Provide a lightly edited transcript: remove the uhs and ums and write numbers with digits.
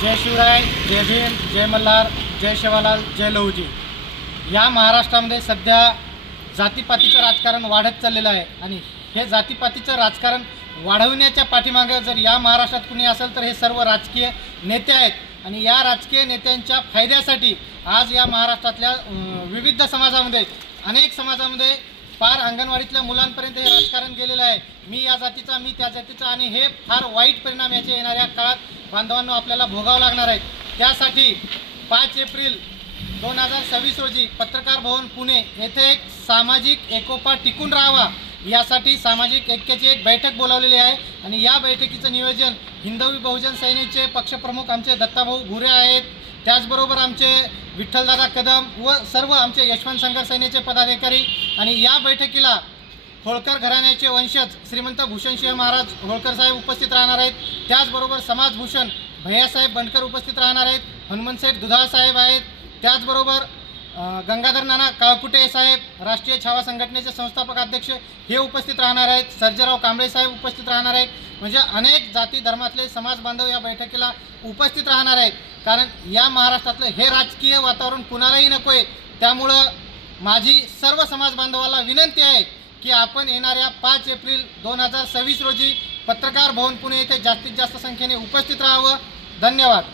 जय शिवराय, जय भीम, जय मल्हार, जय शिवालाल, जय लहुजी। या महाराष्ट्रामध्ये सध्या जातीपातीचं राजकारण वाढत चाललेलं आहे आणि हे जातीपातीचं राजकारण वाढवण्याच्या पाठीमागे जर या महाराष्ट्रात कुणी असेल तर हे सर्व राजकीय नेते आहेत आणि या राजकीय नेत्यांच्या फायद्यासाठी आज या महाराष्ट्रातल्या विविध समाजामध्ये अनेक समाजामध्ये फार अंगणवाडीतल्या मुलांपर्यंत हे राजकारण गेलेलं आहे। मी या जातीचा, मी त्या जातीचा आणि हे फार वाईट परिणाम याचे येणाऱ्या काळात बांधवांनो आपल्याला भोगावं लागणार आहे। त्यासाठी 5 एप्रिल 2026 रोजी पत्रकार भवन पुणे येथे एक सामाजिक एकोपा टिकून राहावा यासाठी सामाजिक ऐक्याची एक बैठक बोलावलेली आहे आणि या बैठकीचं नियोजन हिंदवी बहुजन सेनेचे पक्षप्रमुख आमचे दत्ताभाऊ भुरे आहेत, त्याचबरोबर आमचे विठ्ठलदादा कदम व सर्व आमचे यशवंत संघर्ष सेनेचे पदाधिकारी आणि या बैठकीला होळकर घराण्याचे वंशज श्रीमंत भूषणसिंह महाराज होळकर साहेब उपस्थित राहणार आहेत। त्याचबरोबर समाजभूषण भैयासाहेब बनकर उपस्थित राहणार आहेत, हनुमंतसेठ दुधाळ साहेब आहेत, त्याचबरोबर गंगाधर नाना काळकुटे साहेब राष्ट्रीय छावा संघटनेचे संस्थापक अध्यक्ष हे उपस्थित राहणार आहेत, सर्जेराव कांबळे साहेब उपस्थित राहणार आहेत। म्हणजे अनेक जाती धर्मातले समाज बांधव या बैठकीला उपस्थित राहणार आहेत, कारण या महाराष्ट्रातलं हे राजकीय वातावरण कुणालाही नको आहे। त्यामुळं माझी सर्व समाज बांधवाला विनंती आहे की आपण येणाऱ्या 5 एप्रिल 2026 रोजी पत्रकार भवन पुणे येथे जास्तीत जास्त संख्येने उपस्थित राहावं। धन्यवाद।